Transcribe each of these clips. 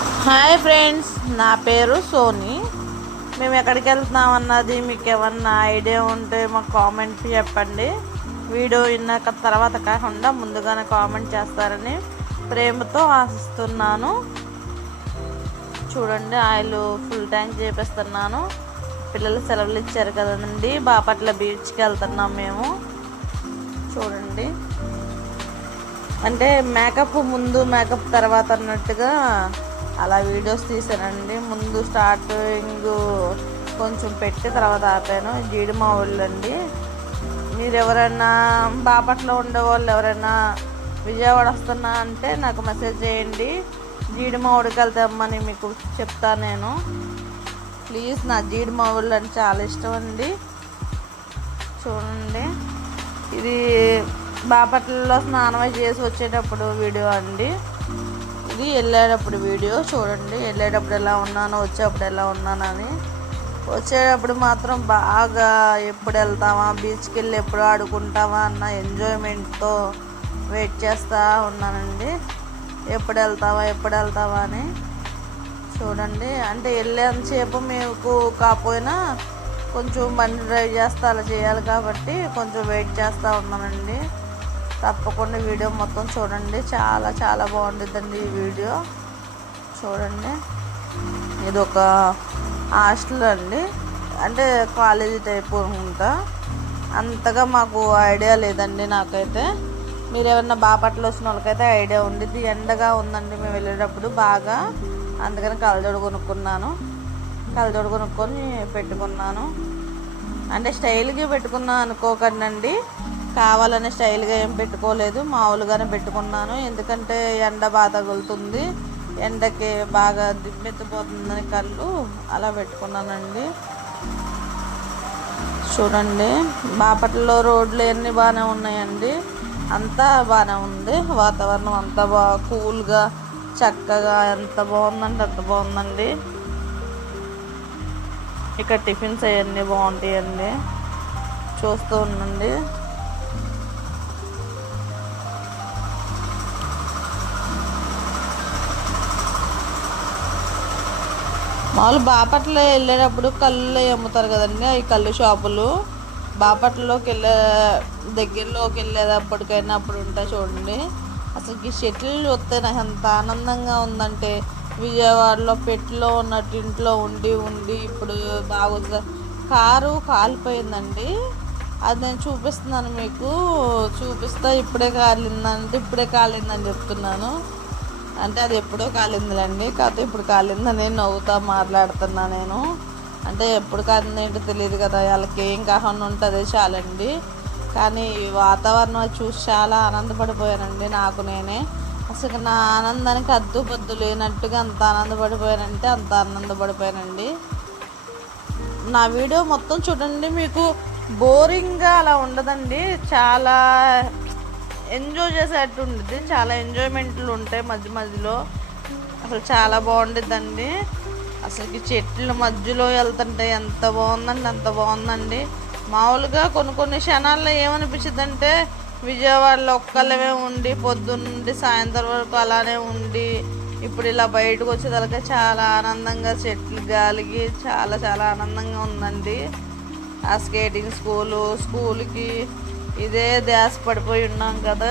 Hi friends, నా పేరు Sony. మేము ఎక్కడికి వెళ్తున్నాం అన్నది మీకు ఏమన్నా ఐడియా ఉంటే మాకు కామెంట్ చెప్పండి. వీడియో విన్నాక తర్వాత కాకుండా ముందుగానే కామెంట్ చేస్తారని ప్రేమతో ఆశిస్తున్నాను. చూడండి, ఆయిల్ ఫుల్ ట్యాంక్ చేపిస్తున్నాను. పిల్లలు సెలవులు ఇచ్చారు కదండి, బాపట్ల బీచ్కి వెళ్తున్నాం మేము. చూడండి, అంటే మేకప్ ముందు మేకప్ తర్వాత అన్నట్టుగా అలా వీడియోస్ తీసానండి. ముందు స్టార్టింగ్ కొంచెం పెట్టి తర్వాత ఆపాను. జీడి మావుళ్ళు అండి. మీరు ఎవరైనా బాపట్లో ఉండేవాళ్ళు ఎవరైనా విజయవాడ వస్తున్నా అంటే నాకు మెసేజ్ చేయండి. జీడి మామిడికి వెళ్తామని మీకు చెప్తాను నేను. ప్లీజ్, నా జీడి మావుళ్ళు అంటే చాలా ఇష్టం అండి. చూడండి, ఇది బాపట్లలో స్నానం చేసి వచ్చేటప్పుడు వీడియో అండి. ఇది వెళ్ళేటప్పుడు వీడియో. చూడండి, వెళ్ళేటప్పుడు ఎలా ఉన్నానో వచ్చేటప్పుడు ఎలా ఉన్నానని. వచ్చేటప్పుడు మాత్రం బాగా ఎప్పుడు వెళ్తామా, బీచ్కి వెళ్ళి ఎప్పుడు ఆడుకుంటామా అన్న ఎంజాయ్మెంట్తో వెయిట్ చేస్తూ ఉన్నానండి. ఎప్పుడు వెళ్తావా అని. చూడండి, అంటే వెళ్ళేంతసేపు మీకు కాకపోయినా కొంచెం బండి డ్రైవ్ చేస్తా అలా చేయాలి కాబట్టి కొంచెం వెయిట్ చేస్తూ ఉన్నానండి. తప్పకుండా వీడియో మొత్తం చూడండి, చాలా చాలా బాగుంటుందండి ఈ వీడియో. చూడండి, ఇది ఒక హాస్టల్ అండి, అంటే కాలేజీ టైపు ఉంటా. అంతగా మాకు ఐడియా లేదండి నాకైతే. మీరు ఏమన్నా బాపట్ల వచ్చిన వాళ్ళకైతే ఐడియా ఉండిద్ది. ఎండగా ఉందండి మేము వెళ్ళేటప్పుడు బాగా, అందుకని కళ్ళజోడు కొనుక్కొని పెట్టుకున్నాను. అంటే స్టైల్గా పెట్టుకున్నా అనుకోకండి, కావాలనే స్టైల్గా ఏం పెట్టుకోలేదు, మామూలుగానే పెట్టుకున్నాను. ఎందుకంటే ఎండ బాగా తగులుతుంది, ఎండకి బాగా దిమ్మెత్తిపోతుందని కళ్ళు అలా పెట్టుకున్నానండి. చూడండి, బాపట్లలో రోడ్లు అన్నీ బాగానే ఉన్నాయండి. అంతా బాగానే ఉంది, వాతావరణం అంతా బాగా కూల్గా చక్కగా ఎంత బాగుందంటే అంత బాగుందండి. ఇక్కడ టిఫిన్స్ అవన్నీ బాగుంటాయండి, చూస్తూ ఉండండి. మామూలు బాపట్ల వెళ్ళేటప్పుడు కళ్ళు అమ్ముతారు కదండి, అవి కళ్ళు షాపులు. బాపట్లలోకి దగ్గరలోకి వెళ్ళేటప్పటికైనా అప్పుడు ఉంటాయి చూడండి. అసలు ఈ షటిల్ చూస్తే నాకు ఎంత ఆనందంగా ఉందంటే, విజయవాడలో పెట్టులో ఉన్నట్టు ఇంట్లో ఉండి ఇప్పుడు బాగా కారు కాలిపోయిందండి. అది నేను చూపిస్తున్నాను మీకు, ఇప్పుడే కాలిందని చెప్తున్నాను. అంటే అది ఎప్పుడో కాలిందిలేండి, కాకపోతే ఇప్పుడు కాలిందని నవ్వుతా మాట్లాడుతున్నా నేను. అంటే ఎప్పుడు కాలింది ఏంటో తెలియదు కదా, వాళ్ళకి ఏం కాకుండా ఉంటుంది చాలండి. కానీ వాతావరణం చూసి చాలా ఆనందపడిపోయానండి నాకు నేనే. అసలు నా ఆనందానికి అద్దు లేనట్టుగా అంత ఆనందపడిపోయానండి. నా వీడియో మొత్తం చూడండి, మీకు బోరింగ్గా అలా ఉండదండి. చాలా ఎంజాయ్ చేసేటట్టు ఉంటుంది, చాలా ఎంజాయ్మెంట్లు ఉంటాయి మధ్యలో. అసలు చాలా బాగుంటుందండి. అసలుకి చెట్ల మధ్యలో వెళ్తుంటే ఎంత బాగుందండి. మామూలుగా కొన్ని క్షణాల్లో ఏమనిపించింది అంటే, విజయవాడలో ఒక్కళ్ళమే ఉండి పొద్దున్నుండి సాయంత్రం వరకు అలానే ఉండి ఇప్పుడు ఇలా బయటకు వచ్చేదాకా చాలా ఆనందంగా, చెట్లు గాలికి చాలా చాలా ఆనందంగా ఉందండి. ఆ స్కేటింగ్ స్కూల్కి ఇదే ధ్యాస పడిపోయి ఉన్నాం కదా,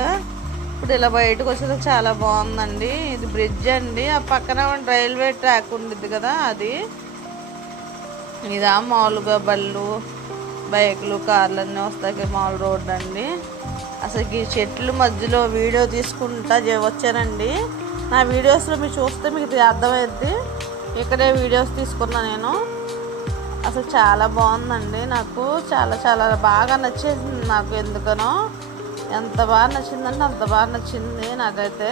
ఇప్పుడు ఇలా బయటకు వచ్చేది చాలా బాగుందండి. ఇది బ్రిడ్జ్ అండి, ఆ పక్కన రైల్వే ట్రాక్ ఉండిద్ది కదా అది. ఇదా మామూలుగా బళ్ళు, బైకులు, కార్లు అన్నీ వస్తాయి, మామూలు రోడ్డు అండి. అసలు ఈ చెట్ల మధ్యలో వీడియో తీసుకుంటా వచ్చానండి. నా వీడియోస్లో మీరు చూస్తే మీకు అర్థమైద్ది. ఇక్కడే వీడియోస్ తీసుకున్నా నేను. అసలు చాలా బాగుందండి, నాకు చాలా చాలా బాగా నచ్చేసింది. నాకు ఎందుకనో ఎంత బాగా నచ్చిందంటే అంత బాగా నచ్చింది నాకైతే.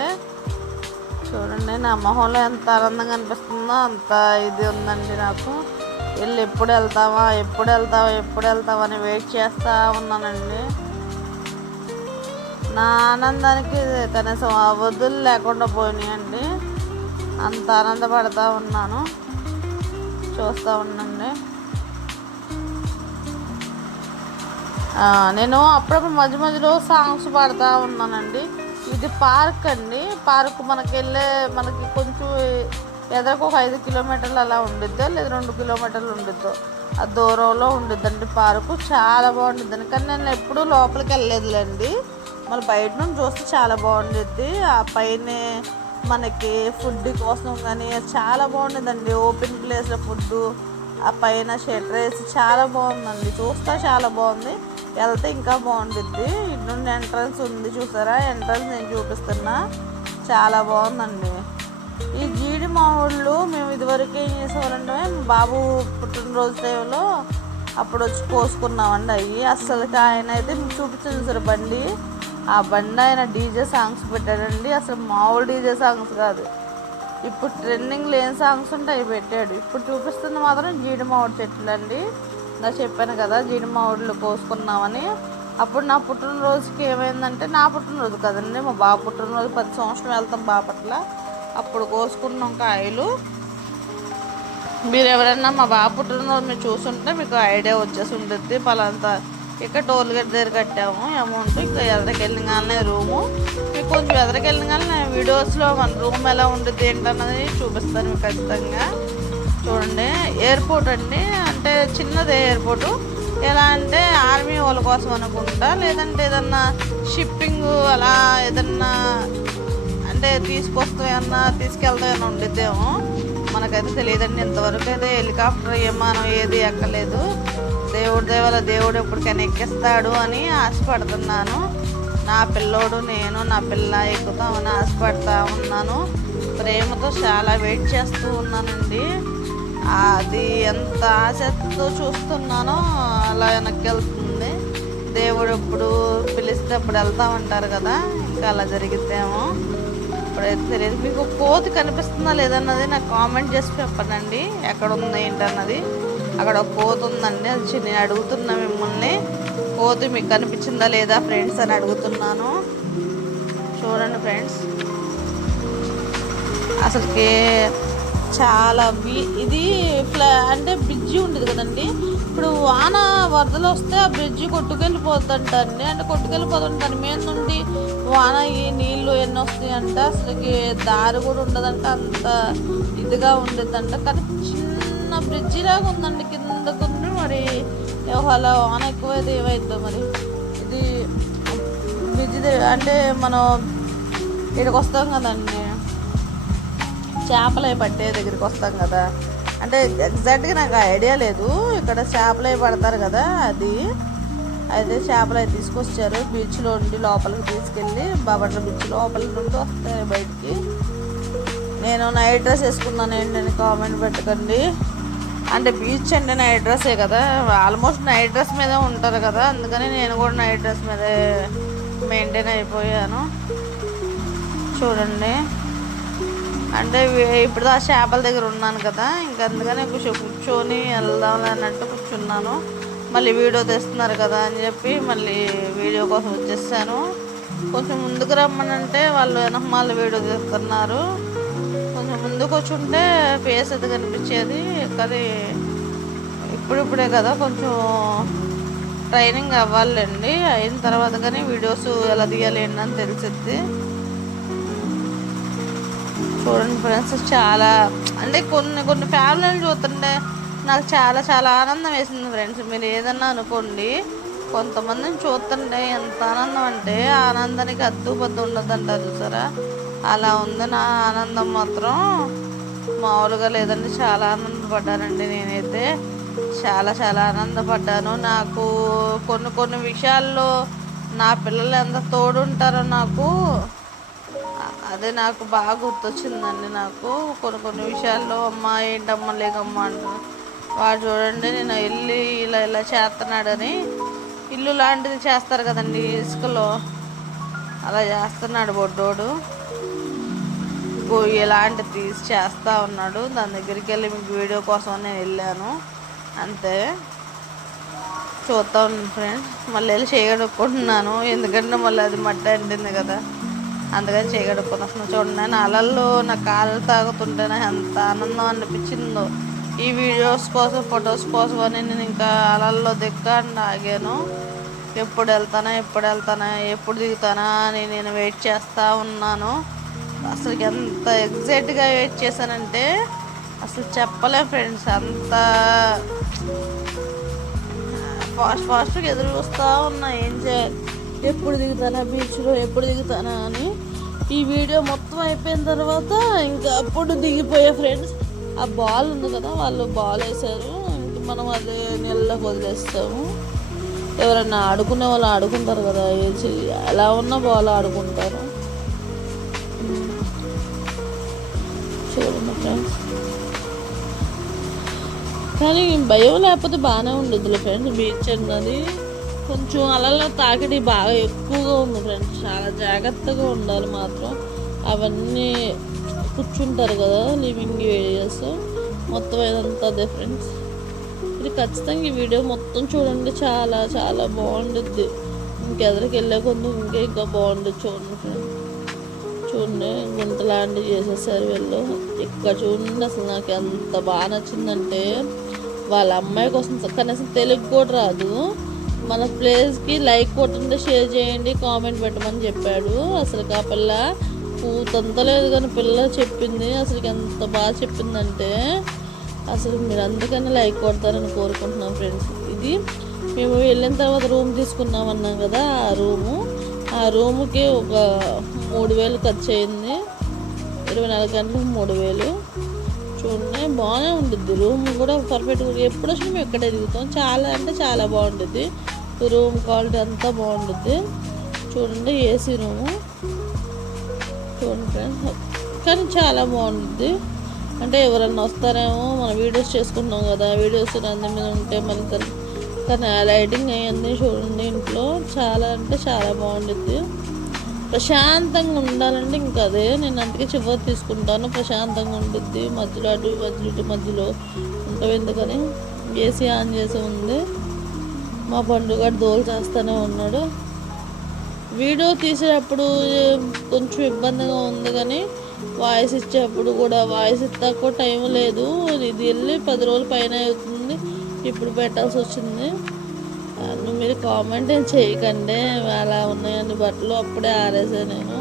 చూడండి, నా మొహంలో ఎంత ఆనందంగా అనిపిస్తుందో అంత ఇది ఉందండి నాకు. వెళ్ళి ఎప్పుడు వెళ్తావా అని వెయిట్ చేస్తూ ఉన్నానండి. నా ఆనందానికి కనీసం అవధులు లేకుండా పోయినాయండి, అంత ఆనందపడతా ఉన్నాను. చూస్తూ ఉండండి. నేను అప్పుడప్పుడు మధ్యలో సాంగ్స్ పాడుతూ ఉన్నానండి. ఇది పార్క్ అండి. పార్క్ మనకి కొంచెం ఎదరకు ఒక 5 కిలోమీటర్లు అలా ఉండిద్దో లేదా 2 కిలోమీటర్లు ఉండిద్దో ఆ దూరంలో ఉండిద్దండి పార్కు. చాలా బాగుండిద్దండి, కానీ నేను ఎప్పుడూ లోపలికి వెళ్ళలేదులేండి. మళ్ళీ బయట నుంచి చూస్తే చాలా బాగుండిద్ది. ఆ పైనే మనకి ఫుడ్ కోసం కానీ చాలా బాగుండేదండి. ఓపెన్ ప్లేస్లో ఫుడ్డు, ఆ పైన షెటర్ వేసి చాలా బాగుందండి. చూస్తా చాలా బాగుంది, వెళ్తే ఇంకా బాగుండిద్ది. ఇటు నుండి ఎంట్రన్స్ ఉంది చూసారా, ఎంట్రన్స్ నేను చూపిస్తున్నా, చాలా బాగుందండి. ఈ జీడి మామిళ్ళు మేము ఇదివరకు ఏం చేసేవాళ్ళంటే మా బాబు పుట్టినరోజు టైంలో అప్పుడు వచ్చి కోసుకున్నామండి. అవి అస్సలు ఆయన అయితే మీకు చూపించింది సార్ బండి, ఆ బండి ఆయన డీజే సాంగ్స్ పెట్టాడండి. అసలు మామూలు డీజే సాంగ్స్ కాదు, ఇప్పుడు ట్రెండింగ్ లేని సాంగ్స్ ఉంటే అవి పెట్టాడు. ఇప్పుడు చూపిస్తున్న మాత్రం జీడి మామిడి చెట్లు అండి. నాకు చెప్పాను కదా జీడి మామిడిలు కోసుకున్నామని. అప్పుడు నా పుట్టినరోజుకి ఏమైందంటే, నా పుట్టినరోజు కదండి మా బాబు పుట్టినరోజు 10 సంవత్సరం వెళ్తాం బాపట్ల, అప్పుడు కోసుకున్నాం కాయలు. మీరు ఎవరైనా మా బాబు పుట్టినరోజు మీరు చూసుంటే మీకు ఐడియా వచ్చేసి ఉంటుంది. పలాంతా ఇక్కడ టోల్ గేట్ దగ్గర కట్టాము అమౌంట్. ఇంకా ఎదరికి వెళ్ళగానే రూము మీకు కొంచెం ఎదరికి వెళ్ళగానే వీడియోస్లో మన రూమ్ ఎలా ఉంటుంది ఏంటన్నది చూపిస్తాను మీకు ఖచ్చితంగా. చూడండి, ఎయిర్పోర్ట్ అండి, అంటే చిన్నదే ఎయిర్పోర్టు. ఎలా అంటే ఆర్మీ వాళ్ళ కోసం అనుకుంటా, లేదంటే ఏదన్నా షిప్పింగ్ అలా ఏదన్నా అంటే తీసుకొస్తాయన్నా తీసుకెళ్తాయన్నా ఉండిద్దేమో, మనకైతే తెలియదండి. ఇంతవరకు అయితే హెలికాప్టర్ విమానం ఏది ఎక్కలేదు. దేవుడి దేవాల దేవుడు ఎప్పటికైనా ఎక్కిస్తాడు అని ఆశపడుతున్నాను. నా పిల్లోడు నేను నా పిల్ల ఎక్కుతామని ఆశపడతా ఉన్నాను. ప్రేమతో చాలా వెయిట్ చేస్తూ ఉన్నానండి. అది ఎంత ఆశతో చూస్తున్నానో అలా వెనక్కి వెళ్తుంది. దేవుడు ఎప్పుడు పిలిస్తే అప్పుడు వెళ్తామంటారు కదా, ఇంకా అలా జరిగిద్దేమో ఇప్పుడైతే తెలియదు. మీకు కోతి కనిపిస్తుందా లేదన్నది నాకు కామెంట్ చేసి చెప్పనండి, ఎక్కడ ఉంది ఏంటన్నది. అక్కడ ఒక కోతి ఉందండి, అది నేను అడుగుతున్నా మిమ్మల్ని, కోతి మీకు కనిపించిందా లేదా ఫ్రెండ్స్ అని అడుగుతున్నాను. చూడండి ఫ్రెండ్స్, అసలుకి చాలా ఇది అంటే బ్రిడ్జి ఉంటుంది కదండి. ఇప్పుడు వాన వరదలు వస్తే ఆ బ్రిడ్జి కొట్టుకెళ్ళిపోతుంటండి, అంటే కొట్టుకెళ్ళిపోతుంది. దాని మీద నుండి వాన ఈ నీళ్ళు ఎన్ని వస్తాయంట, అసలుకి దారి కూడా ఉండదంట, అంత ఇదిగా ఉండేదంట. కానీ చిన్న బ్రిడ్జి లాగా ఉందండి కిందకుంది. మరి అలా వాన ఎక్కువైతే ఏమైద్దో మరి. ఇది బ్రిడ్జి అంటే మనం ఇక్కడికి వస్తాం కదండి, చేపలు అవి పట్టే దగ్గరికి వస్తాం కదా, అంటే ఎగ్జాక్ట్గా నాకు ఐడియా లేదు. ఇక్కడ చేపలు అవి పడతారు కదా, అది అయితే చేపలు అవి తీసుకొచ్చారు బీచ్లో ఉండి లోపలికి తీసుకెళ్ళి. బాపట్ల బీచ్ లోపల నుండి వస్తాయి బయటికి. నేను నైట్ డ్రెస్ వేసుకున్నాను ఏంటని కామెంట్ పెట్టకండి. అంటే బీచ్ అంటే నైట్ డ్రెస్సే కదా, ఆల్మోస్ట్ నైట్ డ్రెస్ మీదే ఉంటారు కదా, అందుకని నేను కూడా నైట్ డ్రెస్ మీదే మెయింటైన్ అయిపోయాను. చూడండి, అంటే ఇప్పుడు ఆ చేపల దగ్గర ఉన్నాను కదా, ఇంకా అందుకనే కూర్చొని వెళ్దాం అన్నట్టు కూర్చున్నాను. మళ్ళీ వీడియో తెస్తున్నారు కదా అని చెప్పి మళ్ళీ వీడియో కోసం వచ్చేసాను. కొంచెం ముందుకు రమ్మనంటే వాళ్ళు వెనకమాల వీడియో తీస్తున్నారు. కొంచెం ముందుకు వచ్చి ఉంటే ఫేస్ అది కనిపించేది, కానీ ఇప్పుడిప్పుడే కదా కొంచెం ట్రైనింగ్ అవ్వాలండి. అయిన తర్వాత కానీ వీడియోస్ ఎలా తీయాలి ఏంటని తెలిసిద్ది. చూడండి ఫ్రెండ్స్, చాలా అంటే కొన్ని ఫ్యామిలీలు చూస్తుంటే నాకు చాలా చాలా ఆనందం వేసింది ఫ్రెండ్స్. మీరు ఏదన్నా అనుకోండి, కొంతమందిని చూస్తుంటే ఎంత ఆనందం అంటే ఆనందానికి అద్దు పద్దు ఉండదంటారు చూసారా, అలా ఉంది నా ఆనందం మాత్రం. మామూలుగా లేదండి, చాలా ఆనందపడ్డానండి నేనైతే, చాలా చాలా ఆనందపడ్డాను. నాకు కొన్ని విషయాల్లో నా పిల్లలు ఎంత తోడుంటారో నాకు అదే నాకు బాగా గుర్తొచ్చిందండి. నాకు కొన్ని విషయాల్లో అమ్మ ఏంటమ్మా లేకమ్మా అంటారు. వాడు చూడండి, నేను వెళ్ళి ఇలా చేస్తున్నాడని, ఇల్లు లాంటిది చేస్తారు కదండి ఇసుకలో, అలా చేస్తున్నాడు బొడ్డోడు. గొయ్యి లాంటిది తీసి చేస్తూ ఉన్నాడు. దాని దగ్గరికి వెళ్ళి మీకు వీడియో కోసం నేను వెళ్ళాను అంతే. చూస్తూ ఉన్నాను ఫ్రెండ్స్, మళ్ళీ వెళ్ళి చేయగడుక్కుంటున్నాను, ఎందుకంటే మళ్ళీ అది మట్టి అంటింది కదా, అందుకని చేయగడుక్కున్నాను. చూడండి, నా అలల్లో నా కాళ్ళు తాగుతుంటే నాకు ఎంత ఆనందం అనిపించిందో. ఈ వీడియోస్ కోసం ఫొటోస్ కోసం అని నేను ఇంకా అలల్లో దిగ్గాను ఆగాను. ఎప్పుడు వెళ్తానా ఎప్పుడు దిగుతానా అని నేను వెయిట్ చేస్తూ ఉన్నాను. అసలు ఎంత ఎగ్జైట్గా వెయిట్ చేశానంటే అసలు చెప్పలే ఫ్రెండ్స్. అంత ఫాస్ట్గా ఎదురు చూస్తూ ఉన్నా, ఏం చేయాలి, ఎప్పుడు దిగుతానా బీచ్లో, ఎప్పుడు దిగుతానా అని. ఈ వీడియో మొత్తం అయిపోయిన తర్వాత ఇంకా అప్పుడు దిగిపోయా ఫ్రెండ్స్. ఆ బాల్ ఉంది కదా, వాళ్ళు బాల్ వేసారు, ఇంక మనం అదే నీళ్ళలోకి వదిలేస్తాము. ఎవరన్నా ఆడుకునే వాళ్ళు ఆడుకుంటారు కదా, ఎలా ఉన్నా బాల్ ఆడుకుంటారు. చూడండి ఫ్రెండ్స్, కానీ భయం లేకపోతే బాగానే ఉండదులే ఫ్రెండ్స్. బీచ్ అన్నది కొంచెం అలల తాకిడి బాగా ఎక్కువగా ఉంది ఫ్రెండ్స్. చాలా జాగ్రత్తగా ఉండాలి మాత్రం. అవన్నీ కూర్చుంటారు కదా లివింగ్ ఏరియాస్, మొత్తం ఇదంతా అదే ఫ్రెండ్స్. ఇది ఖచ్చితంగా ఈ వీడియో మొత్తం చూడండి, చాలా చాలా బాగుంటుంది. ఇంకెదరికి వెళ్ళే కొంచెం ఇంకా బాగుంటుంది. చూడండి ఫ్రెండ్స్, చూడండి గుంట లాంటివి చేసేసారు వీళ్ళు. ఇక్కడ చూడండి, అసలు నాకు ఎంత బాగా నచ్చిందంటే, వాళ్ళ అమ్మాయి కోసం కనీసం తెలుగు కూడా రాదు. మన ప్లేస్కి లైక్ కొట్టండి, షేర్ చేయండి, కామెంట్ పెట్టమని చెప్పాడు. అసలు ఆ పిల్ల తంతలేదు కానీ పిల్ల చెప్పింది. అసలు ఎంత బాగా చెప్పిందంటే అసలు మీరు అందుకని లైక్ కొడతారని కోరుకుంటున్నాం ఫ్రెండ్స్. ఇది మేము వెళ్ళిన తర్వాత రూమ్ తీసుకున్నామన్నాం కదా, ఆ రూమ్కి ఒక 3000 ఖర్చు అయింది. 24 గంటలకు 3000. చూడండి బాగానే ఉంటుంది రూమ్ కూడా, పర్ఫెక్ట్గా. ఎప్పుడు వచ్చినా మేము ఎక్కడే దిగుతాం. చాలా అంటే చాలా బాగుంటుంది రూమ్, క్వాలిటీ అంతా బాగుంటుంది. చూడండి ఏసీ రూము, చూడండి ఫ్రెండ్స్, కానీ చాలా బాగుంటుంది. అంటే ఎవరన్నా వస్తారేమో, మనం వీడియోస్ చేసుకుంటున్నాం కదా, వీడియోస్ అందరి మీద ఉంటే మళ్ళీ, కానీ లైటింగ్ అయ్యింది చూడండి ఇంట్లో. చాలా అంటే చాలా బాగుంటుంది. ప్రశాంతంగా ఉండాలంటే ఇంకా అదే, నేను అందుకే చివరి తీసుకుంటాను. ప్రశాంతంగా ఉంటుంది, మధ్యలో అటు మధ్యలో ఉంటాం. ఎందుకని ఏసీ ఆన్ చేసి ఉంది. మా పండుగ దోలు చేస్తూనే ఉన్నాడు. వీడియో తీసేటప్పుడు కొంచెం ఇబ్బందిగా ఉంది, కానీ వాయిస్ ఇచ్చేటప్పుడు కూడా, వాయిస్ ఇస్తాక టైం లేదు. ఇది వెళ్ళి 10 రోజుల పైన అవుతుంది, ఇప్పుడు పెట్టాల్సి వచ్చింది. మీరు కామెంట్ ఏం చేయకండి, అలా ఉన్నాయండి బట్టలు, అప్పుడే ఆరేసా నేను.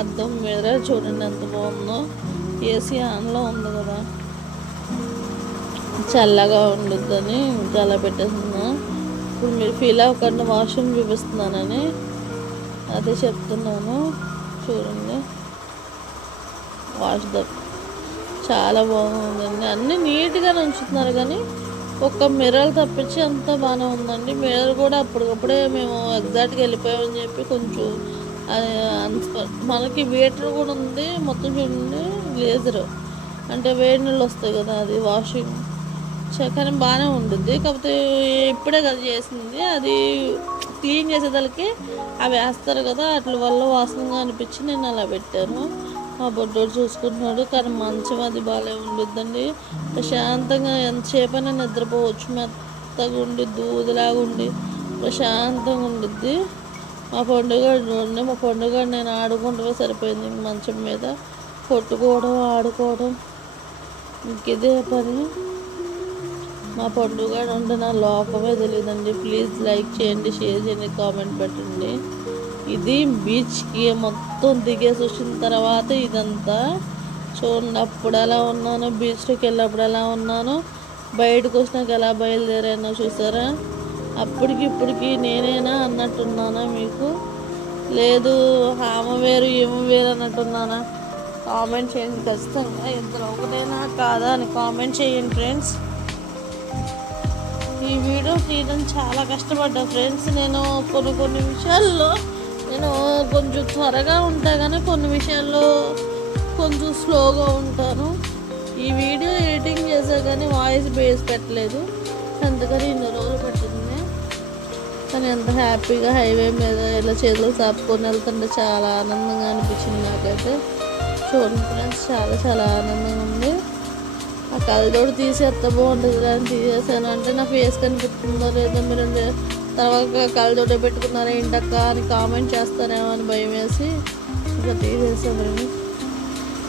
అద్దం మీద చూడండి ఎంత బాగుందో. ఏసీ ఆన్లో ఉంది కదా, చల్లగా ఉండుద్దని ఇంకా అలా పెట్టేస్తున్నా. ఇప్పుడు మీరు ఫీల్ అవ్వకుండా వాష్రూమ్ చూపిస్తున్నానని అదే చెప్తున్నాను. చూడండి వాష్ చాలా బాగుందండి. అన్నీ నీట్గానే ఉంచుతున్నారు, కానీ ఒక్క మిర్రర్ తప్పించి అంతా బాగానే ఉందండి. మిర్రర్ కూడా అప్పటికప్పుడే మేము ఎగ్జాక్ట్గా వెళ్ళిపోయామని చెప్పి కొంచెం మనకి వేటర్ కూడా ఉంది. మొత్తం చూడండి గ్లేజర్ అంటే వేడి నీళ్ళు వస్తాయి కదా, అది వాషింగ్ కానీ బాగానే ఉంటుంది. కాకపోతే ఇప్పుడే కదా చేసింది, అది క్లీన్ చేసేదానికి అవి వేస్తారు కదా, అట్ల వల్ల వాసనగా అనిపించి నేను అలా పెట్టాను. మా బొడ్డోడు చూసుకుంటున్నాడు, కానీ మంచం అది బాగా ఉండిద్దండి. ప్రశాంతంగా ఎంతసేపైనా నిద్రపోవచ్చు. మెత్తగా ఉండి దూదిలాగా ఉండి ప్రశాంతంగా ఉండిద్ది. మా పండుగ నేను ఆడుకుంటూ సరిపోయింది మంచం మీద, కొట్టుకోవడం ఆడుకోవడం ఇంకిదే పని. మా పండుగ ఉంటే నా లోకమే తెలియదండి. ప్లీజ్ లైక్ చేయండి, షేర్ చేయండి, కామెంట్ పెట్టండి. ఇది బీచ్కి మొత్తం దిగేసి వచ్చిన తర్వాత ఇదంతా చూడండి. అప్పుడు ఎలా ఉన్నాను, బీచ్లోకి వెళ్ళినప్పుడు ఎలా ఉన్నాను, బయటకు వచ్చినాక ఎలా బయలుదేరానో చూసారా. అప్పటికి ఇప్పటికి నేనేనా అన్నట్టున్నానా మీకు, లేదు ఆమె వేరు ఏమో వేరు అన్నట్టున్నానా? కామెంట్ చేయండి ఖచ్చితంగా. ఇద్దరు ఒకటేనా కాదా అని కామెంట్ చేయండి ఫ్రెండ్స్. ఈ వీడియో తీయడం చాలా కష్టపడ్డా ఫ్రెండ్స్. నేను కొన్ని విషయాల్లో నేను కొంచెం త్వరగా ఉంటా, కానీ కొన్ని విషయాల్లో కొంచెం స్లోగా ఉంటాను. ఈ వీడియో ఎడిటింగ్ చేసా కానీ వాయిస్ బేస్ పెట్టలేదు, అందుకని ఇన్ని రోజులు పెట్టింది. కానీ ఎంత హ్యాపీగా హైవే మీద ఇలా చేతులు చాపుకొని వెళ్తుంటే చాలా ఆనందంగా అనిపించింది నాకైతే. చూడండి ఫ్రెండ్స్, చాలా చాలా ఆనందంగా ఉంది. ఆ కళ్ళతోడు తీసేస్తే బాగుంటుంది అని తీసేసాను. అంటే నా ఫేస్ కనిపిస్తుందో లేదో, మీరు తర్వాత కళ్ళతోటే పెట్టుకున్నారా ఏంటక్క అని కామెంట్ చేస్తారేమో అని భయం వేసి ఇంకా తీసేసాను.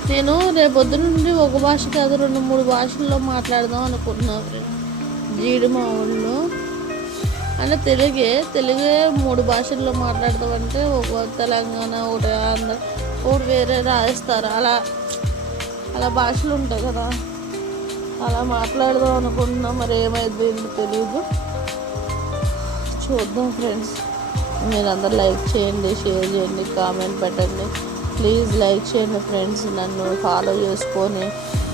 నేను రేపొద్దు నుండి ఒక భాష కాదు 2-3 భాషల్లో మాట్లాడదాం అనుకుంటున్నాను ఫ్రెండ్స్. జీడి మా ఊళ్ళో అంటే తెలుగే 3 భాషల్లో మాట్లాడదామంటే ఒక తెలంగాణ, ఒకటి ఆంధ్ర, సపోర్ట్ వేరే రాస్తారు. అలా అలా భాషలు ఉంటాయి కదా, అలా మాట్లాడదాం అనుకుంటున్నా. మరి ఏమైంది తెలియదు, చూద్దాం ఫ్రెండ్స్. మీరందరూ లైక్ చేయండి, షేర్ చేయండి, కామెంట్ పెట్టండి. ప్లీజ్ లైక్ చేయండి ఫ్రెండ్స్. నన్ను ఫాలో చేసుకొని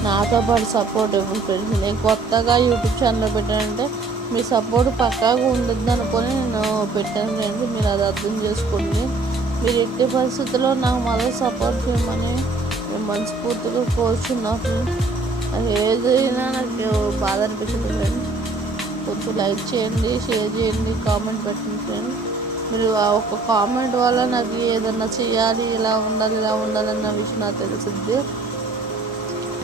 నాతో పాటు సపోర్ట్ ఇవ్వండి ఫ్రెండ్స్. నేను కొత్తగా యూట్యూబ్ ఛానల్ పెట్టానంటే మీ సపోర్ట్ పక్కాగా ఉండద్దు అనుకొని నేను పెట్టాను ఫ్రెండ్స్. మీరు అది అర్థం చేసుకోండి. మీరు ఎట్టి పరిస్థితుల్లో నాకు మళ్ళీ సపోర్ట్ చేయమని నేను మనస్ఫూర్తిగా కోరుచున్నా ఫ్రెండ్స్. ఏదైనా నాకు బాధ అనిపించింది ఫ్రెండ్స్. కొంచెం లైక్ చేయండి, షేర్ చేయండి, కామెంట్ పెట్టండి ఫ్రెండ్స్. మీరు ఆ ఒక్క కామెంట్ వల్ల నాకు ఏదన్నా చేయాలి, ఇలా ఉండాలన్న విషయం నాకు తెలిసిద్ది.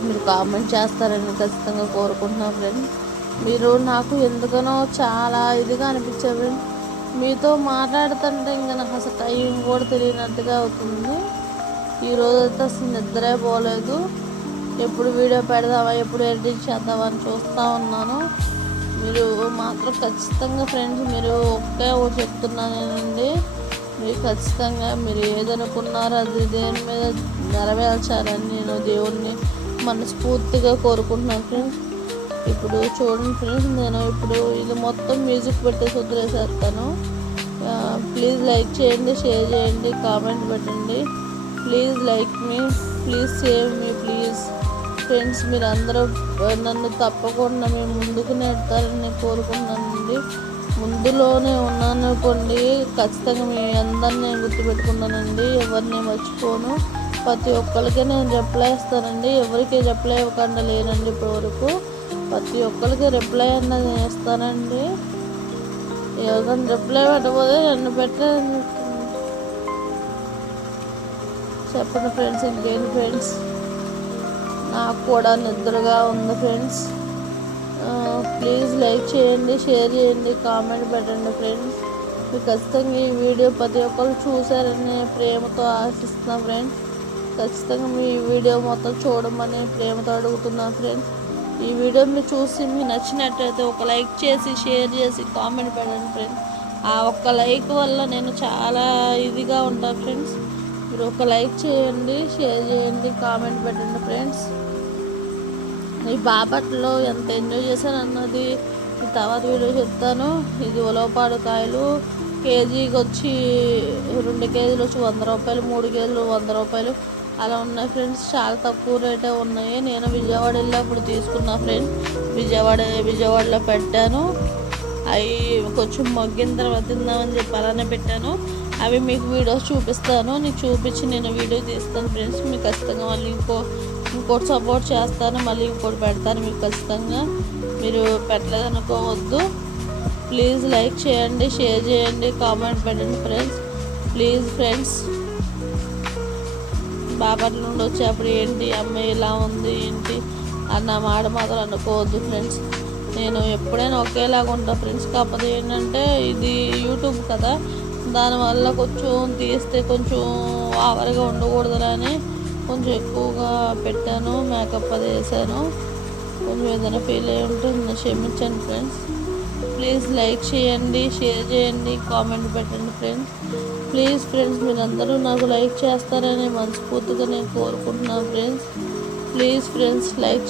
మీరు కామెంట్ చేస్తారని ఖచ్చితంగా కోరుకుంటున్నాను ఫ్రెండ్స్. మీరు నాకు ఎందుకనో చాలా ఇదిగా అనిపించారు ఫ్రెండ్స్. మీతో మాట్లాడుతుంటే ఇంకా నాకు అసలు టైం కూడా తెలియనట్టుగా అవుతుంది. ఈరోజు అయితే అసలు నిద్రే పోలేదు. ఎప్పుడు వీడియో పెడదామా, ఎప్పుడు ఎడిటింగ్ చేద్దామా అని చూస్తూ ఉన్నాను. మీరు మాత్రం ఖచ్చితంగా ఫ్రెండ్స్, మీరు ఒకే ఒకటి చెప్తున్నానండి. మీరు ఖచ్చితంగా మీరు ఏదనుకున్నారో అది దేని మీద నెరవేర్చాలని నేను దేవుణ్ణి మనస్ఫూర్తిగా కోరుకుంటున్నాను ఫ్రెండ్స్. ఇప్పుడు చూడండి ఫ్రెండ్స్, నేను ఇప్పుడు ఇది మొత్తం మ్యూజిక్ పెట్టేసి వదిలేసేస్తాను. ప్లీజ్ లైక్ చేయండి, షేర్ చేయండి, కామెంట్ పెట్టండి. Please like me, please save me, please friends. మీరు అందరూ నన్ను తప్పకుండా మేము ముందుకు నెడతారని కోరుకున్నానండి. ముందులోనే ఉన్నాను అనుకోండి, ఖచ్చితంగా మీ అందరినీ నేను గుర్తుపెట్టుకున్నానండి. ఎవరిని మర్చిపోను. ప్రతి ఒక్కరికి నేను రిప్లై ఇస్తానండి. ఎవరికి రిప్లై ఇవ్వకుండా లేనండి ఇప్పటివరకు. ప్రతి ఒక్కరికి రిప్లై అన్నది నేను ఇస్తానండి. ఎవరికైనా రిప్లై పెట్టకపోతే నన్ను పెట్టండి. చెప్పండి ఫ్రెండ్స్, ఇంకేంటి ఫ్రెండ్స్. నాకు కూడా నిద్రగా ఉంది ఫ్రెండ్స్. ప్లీజ్ లైక్ చేయండి, షేర్ చేయండి, కామెంట్ పెట్టండి ఫ్రెండ్స్. మీరు ఖచ్చితంగా ఈ వీడియో ప్రతి ఒక్కరు చూసారని ప్రేమతో ఆశిస్తున్నా ఫ్రెండ్స్. ఖచ్చితంగా మీ వీడియో మొత్తం చూడమని ప్రేమతో అడుగుతున్నా ఫ్రెండ్స్. ఈ వీడియో మీరు చూసి మీకు నచ్చినట్టయితే ఒక లైక్ చేసి, షేర్ చేసి, కామెంట్ పెట్టండి ఫ్రెండ్స్. ఆ ఒక్క లైక్ వల్ల నేను చాలా ఇదిగా ఉంటాను ఫ్రెండ్స్. మీరు ఒక లైక్ చేయండి, షేర్ చేయండి, కామెంట్ పెట్టండి ఫ్రెండ్స్. ఈ బాపట్లో ఎంత ఎంజాయ్ చేశాను అన్నది ఈ తర్వాత వీడియో చెప్తాను. ఇది ఉలవపాడు కాయలు కేజీకి వచ్చి 2 కేజీలు వచ్చి 100 రూపాయలు, 3 కేజీలు 100 రూపాయలు అలా ఉన్నాయి ఫ్రెండ్స్. చాలా తక్కువ రేటే ఉన్నాయి. నేను విజయవాడ వెళ్ళినప్పుడు తీసుకున్నా ఫ్రెండ్స్. విజయవాడలో పెట్టాను. అవి కొంచెం మగ్గిన తర్వాత తిందామని చెప్పి అలానే పెట్టాను. అవి మీకు వీడియోస్ చూపిస్తాను. నీకు చూపించి నేను వీడియో తీస్తాను ఫ్రెండ్స్. మీకు ఖచ్చితంగా మళ్ళీ ఇంకోటి సపోర్ట్ చేస్తాను, మళ్ళీ ఇంకోటి పెడతాను మీకు ఖచ్చితంగా. మీరు పెట్టలేదనుకోవద్దు. ప్లీజ్ లైక్ చేయండి, షేర్ చేయండి, కామెంట్ పెట్టండి ఫ్రెండ్స్. Please friends. బాపట్ల నుండి వచ్చేప్పుడు ఏంటి అమ్మాయి ఇలా ఉంది ఏంటి అన్న మాట మాత్రం అనుకోవద్దు ఫ్రెండ్స్. నేను ఎప్పుడైనా ఒకేలాగా ఉంటాను ఫ్రెండ్స్. కాకపోతే ఏంటంటే ఇది యూట్యూబ్ కదా, దానివల్ల కొంచెం తీస్తే కొంచెం ఓవర్గా ఉండకూడదని కొంచెం ఎక్కువగా పెట్టాను. మేకప్ అది వేసాను. కొంచెం ఏదైనా ఫీల్ అయ్యి ఉంటే క్షమించండి ఫ్రెండ్స్. ప్లీజ్ లైక్ చేయండి, షేర్ చేయండి, కామెంట్ పెట్టండి ఫ్రెండ్స్. ప్లీజ్ ఫ్రెండ్స్, మీరందరూ నాకు లైక్ చేస్తారని మనస్ఫూర్తిగా నేను కోరుకుంటున్నాను ఫ్రెండ్స్. Please friends like